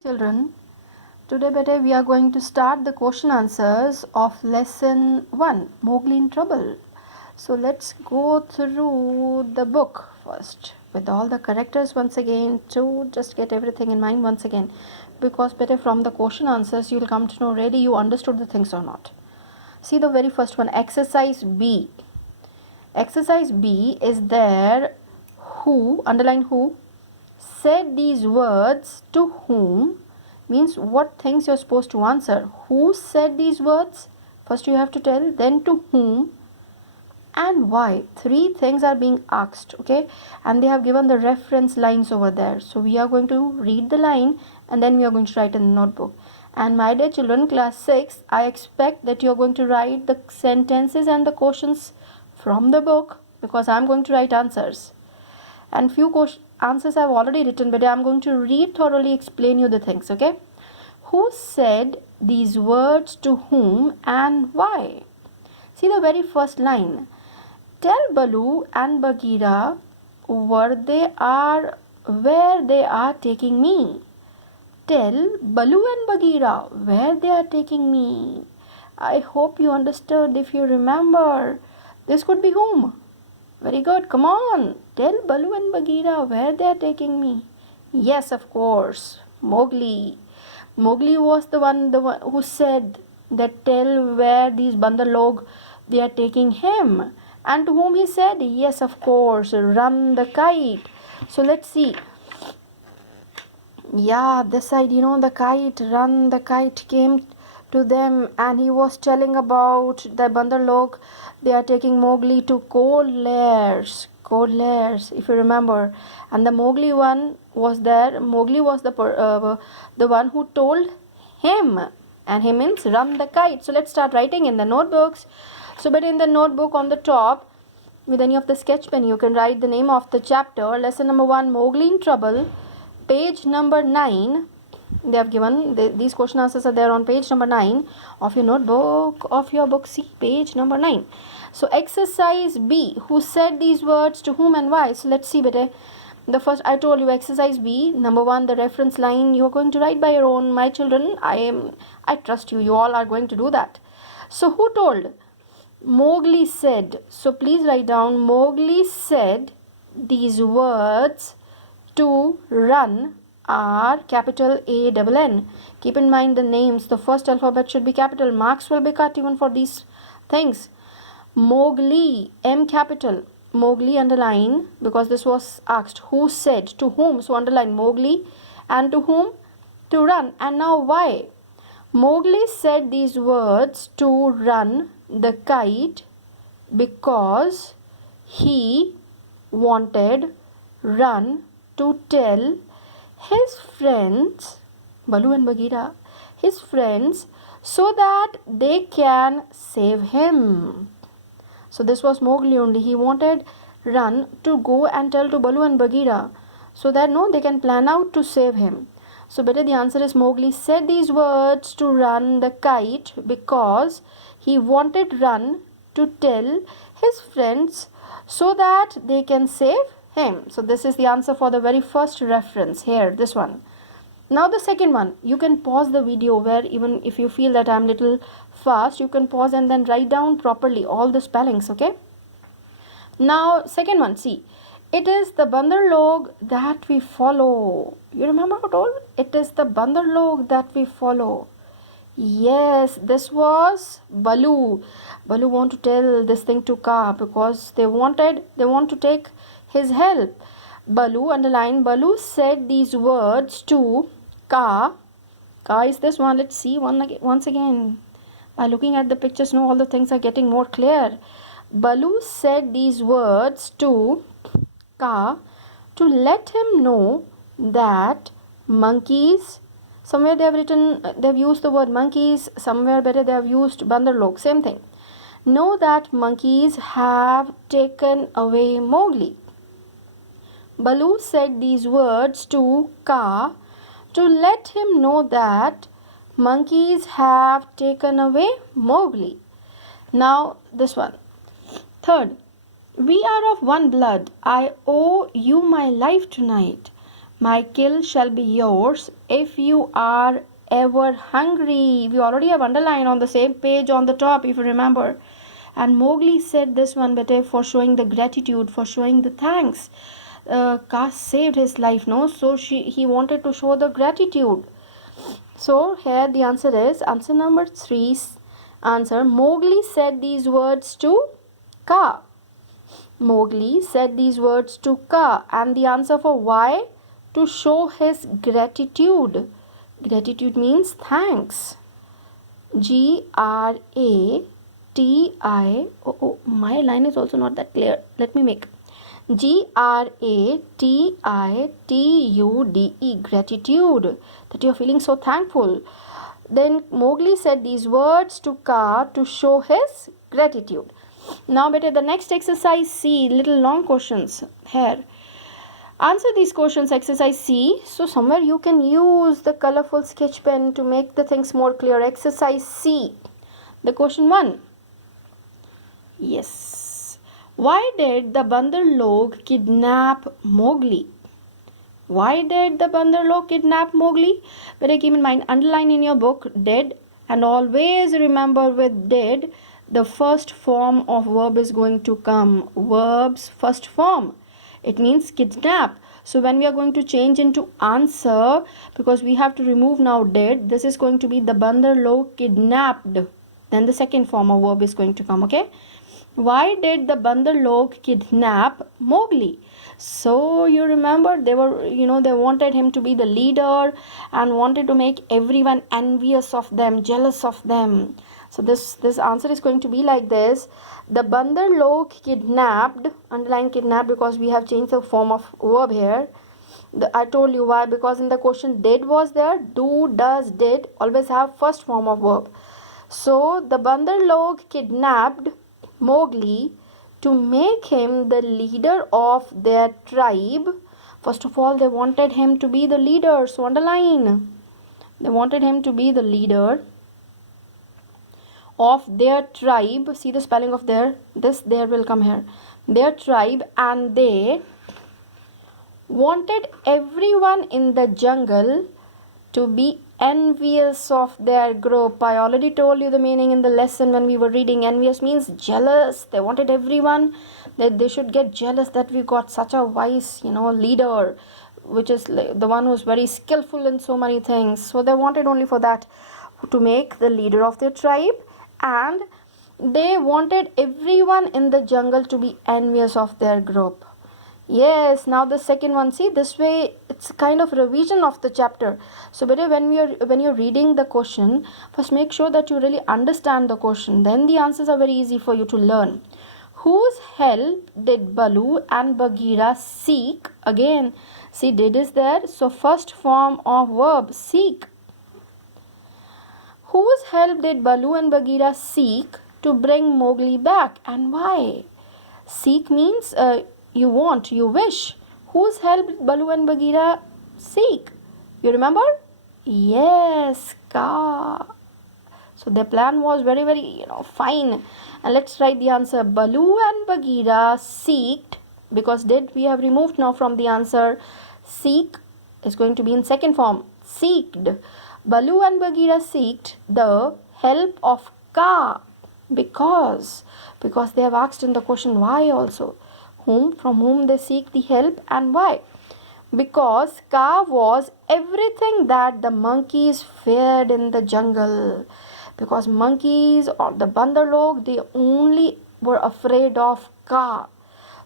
Children, today beta we are going to start the question answers of lesson 1, Mowgli in Trouble. So let's go through the book first with all the characters once again to just get everything in mind once again, because better from the question answers you'll come to know really you understood the things or not. See the very first one, exercise B. Exercise B is there. Who, underline who, said these words to whom means what things you're supposed to answer. Who said these words? First you have to tell, then to whom and why. Three things are being asked, okay? And they have given the reference lines over there. So we are going to read the line and then we are going to write in the notebook. And my dear children, class 6, I expect that you're going to write the sentences and the questions from the book because I'm going to write answers. And few answers I've already written, but I'm going to read thoroughly, explain you the things, okay? Who said these words to whom and why? See the very first line. Tell Baloo and Bagheera where they are taking me. Tell Baloo and Bagheera where they are taking me. I hope you understood. If you remember, this could be whom? Very good. Come on. Tell Baloo and Bagheera where they are taking me. Yes, of course. Mowgli. Mowgli was the one who said that tell where these Bandar log they are taking him. And to whom he said? Yes, of course. Run the kite. So let's see. Yeah, this side, the kite, Run the kite came to them and he was telling about the Bandar log. They are taking Mowgli to cold lairs, if you remember. And the Mowgli one was there. Mowgli was the one who told him, and he means run the kite. So let's start writing in the notebooks. So but in the notebook on the top with any of the sketch pen you can write the name of the chapter. Lesson number 1, Mowgli in Trouble, page number 9. They have given these question answers are there on page number 9 of your notebook, of your book. See, page number 9. So exercise B, who said these words to whom and why? So let's see beta. The first, I told you, exercise B, number 1, the reference line you are going to write by your own. My children, I trust you all are going to do that. So who told? Mowgli said. So please write down, Mowgli said these words to run are capital A-double-N. Keep in mind the names. The first alphabet should be capital. Marks will be cut even for these things. Mowgli, M capital. Mowgli underline because this was asked. Who said? To whom? So underline Mowgli. And to whom? To run. And now why? Mowgli said these words to run the kite because he wanted Run to tell his friends, Baloo and Bagheera, his friends, so that they can save him. So this was Mowgli only. He wanted Run to go and tell to Baloo and Bagheera so that they can plan out to save him. So better the answer is Mowgli said these words to Run the kite because he wanted Run to tell his friends so that they can save him. So this is the answer for the very first reference here, this one. Now the second one, you can pause the video where even if you feel that I'm little fast, you can pause and then write down properly all the spellings, okay? Now second one, see, it is the Bandar log that we follow. You remember what all? It is the Bandar log that we follow. Yes, this was Baloo. Baloo want to tell this thing to Kaa because they want to take his help. Baloo, underline, Baloo said these words to Kaa. Kaa is this one. Let's see once again. By looking at the pictures, all the things are getting more clear. Baloo said these words to Kaa to let him know that monkeys, somewhere they've used the word monkeys, somewhere better they have used Bandar log, same thing. Know that monkeys have taken away Mowgli. Baloo said these words to Kaa to let him know that monkeys have taken away Mowgli. Now this one. Third, we are of one blood. I owe you my life tonight. My kill shall be yours if you are ever hungry. We already have underlined on the same page on the top, if you remember. And Mowgli said this one better for showing the gratitude, for showing the thanks. Kaa saved his life, no? So he wanted to show the gratitude. So here the answer is answer number 3's answer. Mowgli said these words to Kaa. Mowgli said these words to Kaa, and the answer for why? To show his gratitude. Gratitude means thanks. G-R-A-T-I. Oh, my line is also not that clear. Let me make. Gratitude. Gratitude. That you are feeling so thankful. Then Mowgli said these words to Kaa to show his gratitude. Now better the next exercise C, little long questions here. Answer these questions, exercise C. So somewhere you can use the colorful sketch pen to make the things more clear. Exercise C. The question 1. Yes. Why did the Bandar Log kidnap Mowgli? Why did the Bandar Log kidnap Mowgli? Better keep in mind, underline in your book did, and always remember with did, the first form of verb is going to come. Verb's first form. It means kidnap. So when we are going to change into answer, because we have to remove now did, this is going to be the Bandar Log kidnapped. Then the second form of verb is going to come, okay? Why did the Bandar Log kidnap Mowgli? So you remember they wanted him to be the leader and wanted to make everyone envious of them, jealous of them. So this answer is going to be like this. The Bandar Log kidnapped, underline kidnapped because we have changed the form of verb here. I told you why, because in the question did was there. Do, does, did always have first form of verb. So the Bandar Log kidnapped Mowgli to make him the leader of their tribe. First of all, they wanted him to be the leader. So underline. They wanted him to be the leader of their tribe. See the spelling of their. This there will come here. Their tribe, and they wanted everyone in the jungle to be envious of their group. I already told you the meaning in the lesson when we were reading. Envious means jealous. They wanted everyone that they should get jealous that we got such a wise, leader, which is the one who's very skillful in so many things. So they wanted only for that, to make the leader of their tribe, and they wanted everyone in the jungle to be envious of their group. Yes, now the second one, see, this way it's kind of revision of the chapter. So better when you're reading the question, first make sure that you really understand the question. Then the answers are very easy for you to learn. Whose help did Baloo and Bagheera seek? Again, see, did is there. So first form of verb, seek. Whose help did Baloo and Bagheera seek to bring Mowgli back, and why? Seek means you want, you wish. Whose help did Baloo and Bagheera seek? You remember? Yes, Kaa. So their plan was very, very, fine. And let's write the answer. Baloo and Bagheera seeked, because did we have removed now from the answer. Seek is going to be in second form. Seeked. Baloo and Bagheera seeked the help of Kaa, because they have asked in the question why also. From whom they seek the help, and why? Because Kaa was everything that the monkeys feared in the jungle. Because monkeys or the Bandar Log, they only were afraid of Kaa.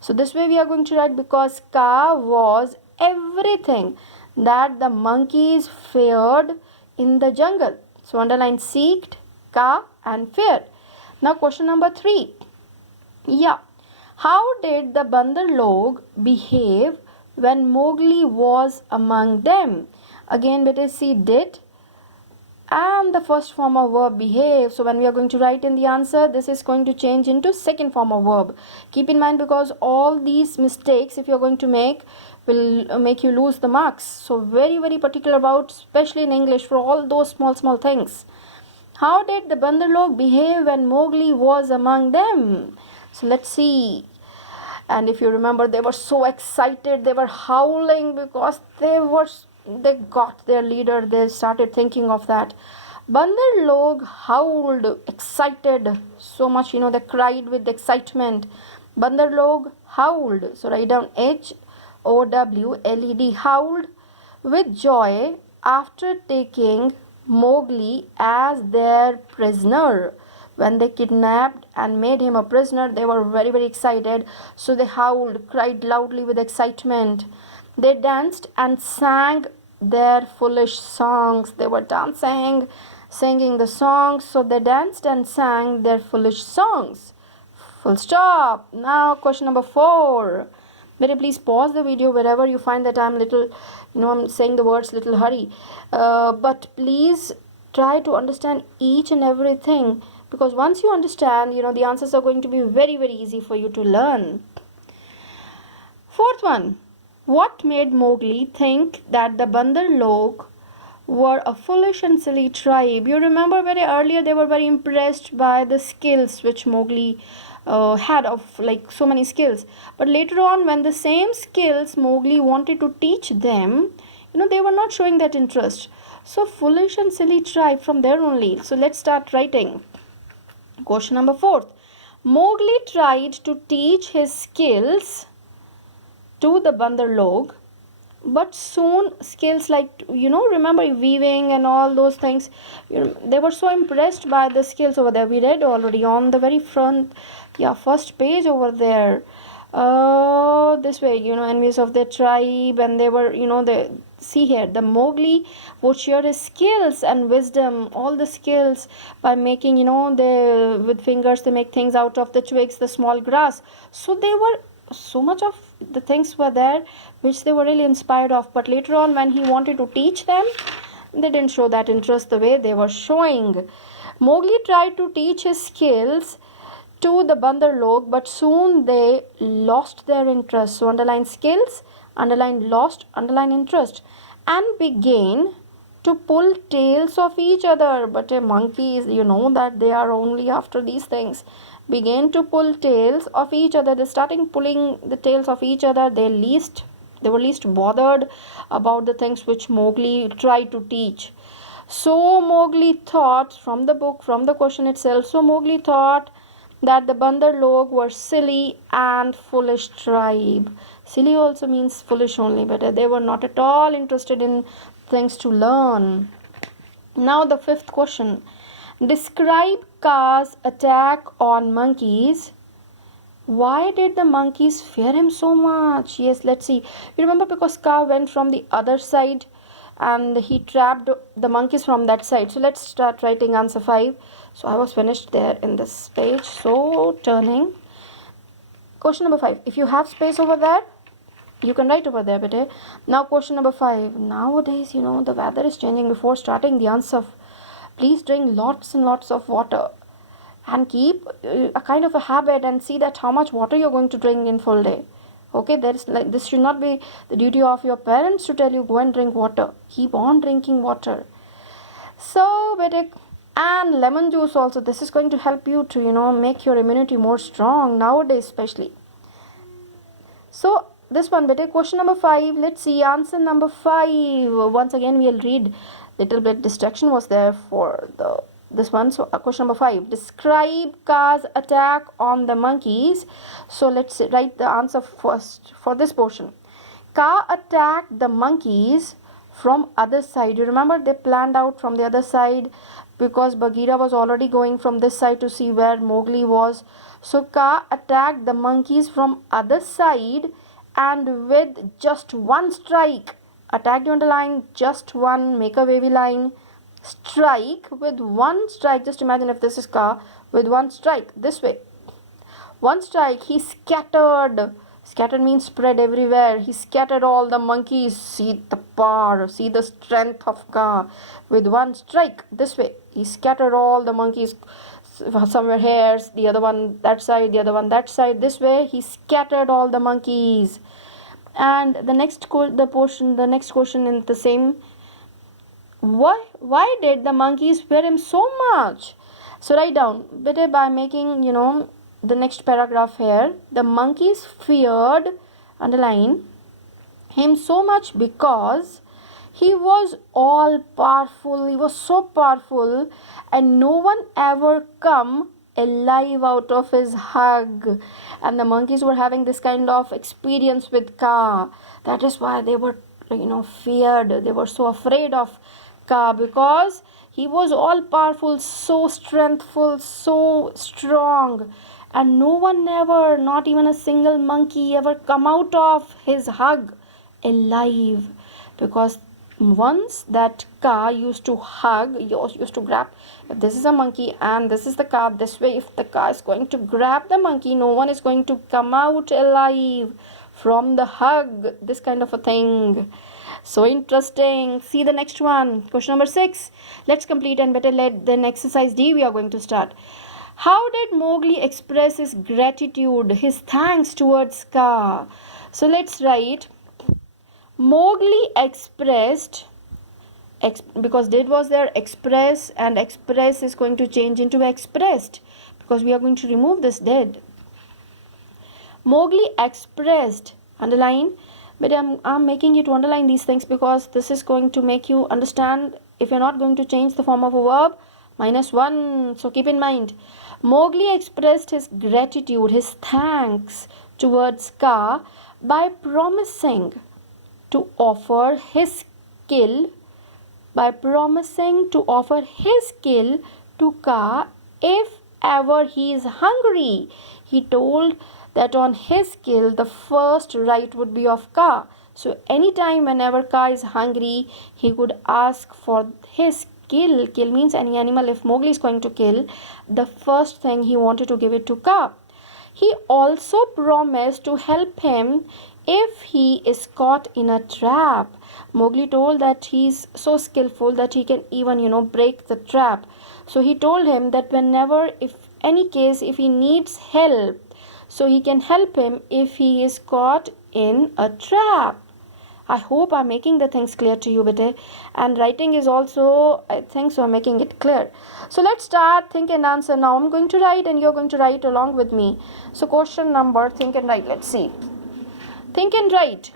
So this way we are going to write, because Kaa was everything that the monkeys feared in the jungle. So underline seeked, Kaa, and feared. Now question number 3. Yeah. How did the Bandar Log behave when Mowgli was among them? Again, better see did and the first form of verb, behave. So when we are going to write in the answer, this is going to change into second form of verb. Keep in mind, because all these mistakes, if you are going to make, will make you lose the marks. So very, very particular about, especially in English, for all those small things. How did the Bandar Log behave when Mowgli was among them? So let's see. And if you remember, they were so excited, they were howling because they got their leader. They started thinking of that. Bandar log howled, excited so much, they cried with excitement. Bandar log howled. So write down HOWLED, howled with joy after taking Mowgli as their prisoner. When they kidnapped and made him a prisoner, they were very, very excited. So they howled, cried loudly with excitement. They danced and sang their foolish songs. They were dancing, singing the songs. So they danced and sang their foolish songs. Full stop. Now question number 4. Better please pause the video wherever you find that I'm little, I'm saying the words little hurry. But please try to understand each and everything, because once you understand, the answers are going to be very, very easy for you to learn. 4th one. What made Mowgli think that the Bandar log were a foolish and silly tribe? You remember very earlier they were very impressed by the skills which Mowgli had, of like so many skills. But later on, when the same skills Mowgli wanted to teach them, they were not showing that interest. So foolish and silly tribe from there only. So let's start writing. Question number 4. Mowgli tried to teach his skills to the Bandar log, but soon skills like, remember weaving and all those things, they were so impressed by the skills over there. We read already on the very front, first page over there. This way, enemies of their tribe, and they were, they see here the Mowgli would share his skills and wisdom, all the skills by making, they with fingers they make things out of the twigs, the small grass. So they were, so much of the things were there which they were really inspired of. But later on, when he wanted to teach them, they didn't show that interest the way they were showing. Mowgli tried to teach his skills to the Bandar log, but soon they lost their interest. So underline skills, underline lost, underline interest, and began to pull tails of each other. But a monkey is, that they are only after these things. Began to pull tails of each other. They starting pulling the tails of each other. They were least bothered about the things which Mowgli tried to teach. So Mowgli thought, from the book, from the question itself, so Mowgli thought that the Bandar log were silly and foolish tribe. Silly also means foolish only, but they were not at all interested in things to learn. Now the 5th question. Describe Kaa's attack on monkeys. Why did the monkeys fear him so much? Yes, let's see. You remember, because Kaa went from the other side and he trapped the monkeys from that side. So let's start writing answer 5. So I was finished there in this page. So turning. Question number 5. If you have space over there, you can write over there, but now question number 5. Nowadays, the weather is changing. Before starting the answer, please drink lots and lots of water, and keep a kind of a habit, and see that how much water you're going to drink in full day. Okay, this should not be the duty of your parents to tell you go and drink water. Keep on drinking water. So and lemon juice also, this is going to help you to make your immunity more strong nowadays especially. So this one, question number 5. Let's see answer number 5. Once again we'll read. Little bit distraction was there for this one. So question number 5. Describe Kaa's attack on the monkeys. So let's write the answer first for this portion. Kaa attacked the monkeys from other side. You remember they planned out from the other side, because Bagheera was already going from this side to see where Mowgli was. So Kaa attacked the monkeys from other side, and with just one strike, attack, you underline just one, make a wavy line, strike, with one strike. Just imagine if this is Kaa, with one strike, this way, one strike, he scattered means spread everywhere. He scattered all the monkeys. See the power, see the strength of Kaa. With one strike, this way, he scattered all the monkeys. Somewhere hares, the other one that side, the other one that side. This way he scattered all the monkeys. And the next question in the same. Why did the monkeys fear him so much? So write down, better by making the next paragraph here. The monkeys feared, underline, him so much because he was all powerful. He was so powerful, and no one ever come alive out of his hug. And the monkeys were having this kind of experience with Ka. That is why they were, feared. They were so afraid of Ka, because he was all powerful, so strengthful, so strong, and no one ever, not even a single monkey, ever come out of his hug alive. Because once that Ka used to hug, used to grab, if this is a monkey and this is the Ka, this way, if the Ka is going to grab the monkey, no one is going to come out alive from the hug. This kind of a thing. So interesting. See the next one. Question number 6. Let's complete, and better let then exercise D we are going to start. How did Mowgli express his gratitude, his thanks towards Ka? So let's write. Mowgli expressed, because did was there, express, and express is going to change into expressed, because we are going to remove this did. Mowgli expressed, underline, but I'm making you to underline these things because this is going to make you understand. If you're not going to change the form of a verb, -1. So keep in mind. Mowgli expressed his gratitude, his thanks towards Ka by promising to offer his skill, to Ka if ever he is hungry. He told that on his skill the first right would be of Ka. So anytime whenever Ka is hungry, he would ask for his kill. Kill means any animal. If Mowgli is going to kill, the first thing he wanted to give it to Ka. He also promised to help him if he is caught in a trap. Mowgli told that he is so skillful that he can even, break the trap. So he told him that whenever, if he needs help, so he can help him if he is caught in a trap. I hope I'm making the things clear to you, bete. And writing is also, I think so, I'm making it clear. So let's start think and answer. Now I'm going to write and you're going to write along with me. So question number, think and write. Let's see. Think and write.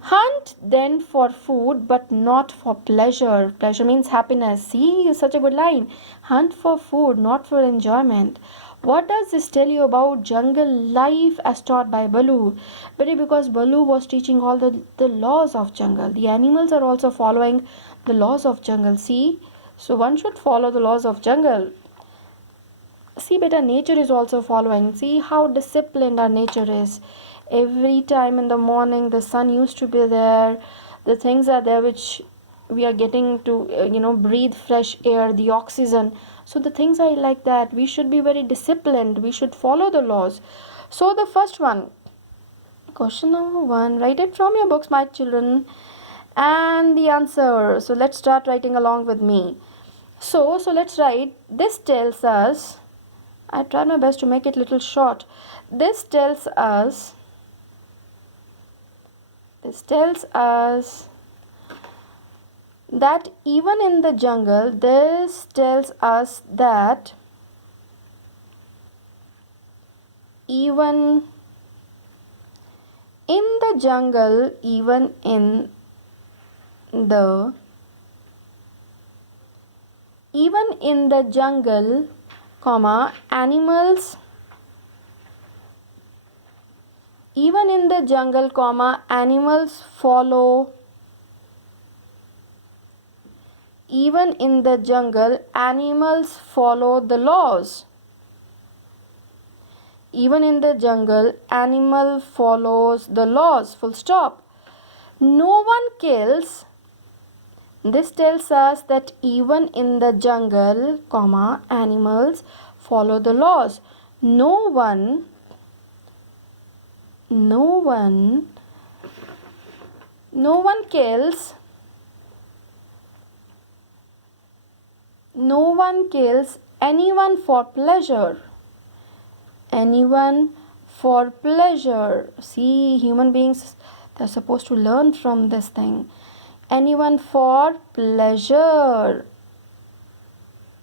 Hunt then for food, but not for pleasure. Pleasure means happiness. See, such a good line. Hunt for food, not for enjoyment. What does this tell you about jungle life as taught by Baloo? Because Baloo was teaching all the laws of jungle. The animals are also following the laws of jungle. See, so one should follow the laws of jungle. See, beta, nature is also following. See how disciplined our nature is. Every time in the morning the sun used to be there. The things are there which we are getting to breathe fresh air, the oxygen. So the things are like that. We should be very disciplined. We should follow the laws. So the first one, question number 1, write it from your books, my children, and the answer. So let's start writing along with me. So let's write. This tells us, I tried my best to make it little short. This tells us that even in the jungle, this tells us that even in the jungle, comma, animals, even in the jungle, comma, animals follow, even in the jungle, animals follow the laws. Even in the jungle, animal follows the laws, full stop. No one kills. This tells us that even in the jungle, comma, animals follow the laws. No one kills. No one kills anyone for pleasure. Anyone for pleasure. See, human beings, they're supposed to learn from this thing. Anyone for pleasure.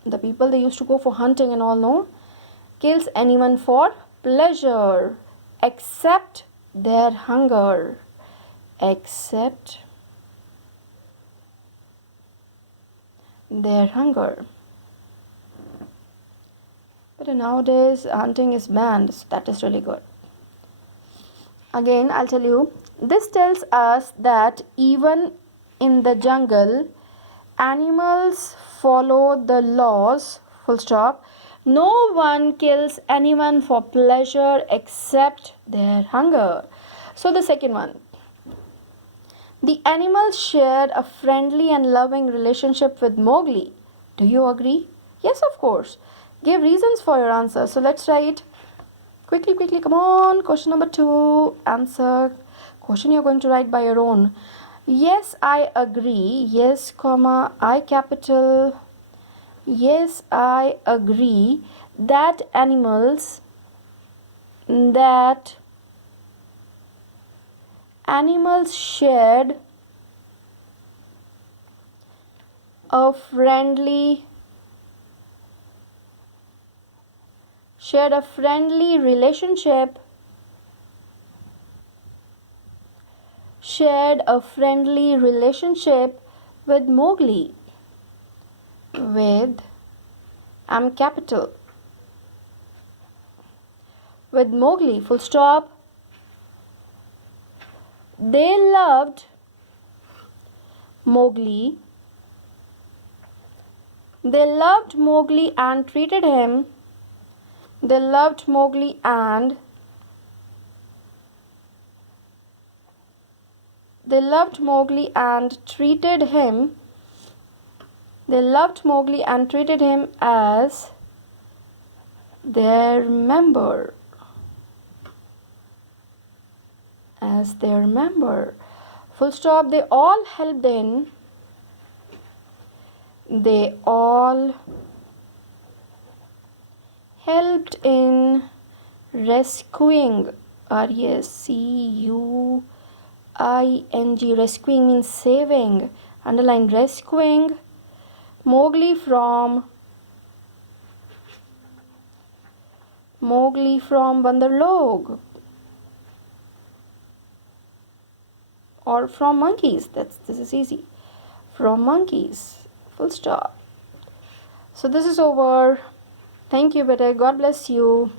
The people, they used to go for hunting and all, no? kills anyone for pleasure except their hunger. Except their hunger. But nowadays hunting is banned, so that is really good. Again, I'll tell you, this tells us that even in the jungle, animals follow the laws, full stop. No one kills anyone for pleasure except their hunger. So the second one, the animals shared a friendly and loving relationship with Mowgli. Do you agree? Yes, of course. Give reasons for your answer. So let's write. Quickly, come on. Question number 2. Answer. Question you're going to write by your own. Yes, I agree. Yes, comma, I capital. Yes, I agree that animals shared a friendly relationship with Mowgli. With capital. With Mowgli, full stop. They loved Mowgli. They loved Mowgli and treated him. They loved Mowgli and treated him. They loved Mowgli and treated him as their member. Full stop. They all helped in rescuing. RESCUING. Rescuing means saving. Underline rescuing Mowgli from Bandar Log or from monkeys. This is easy. From monkeys. Full stop. So this is over. Thank you, beta. God bless you.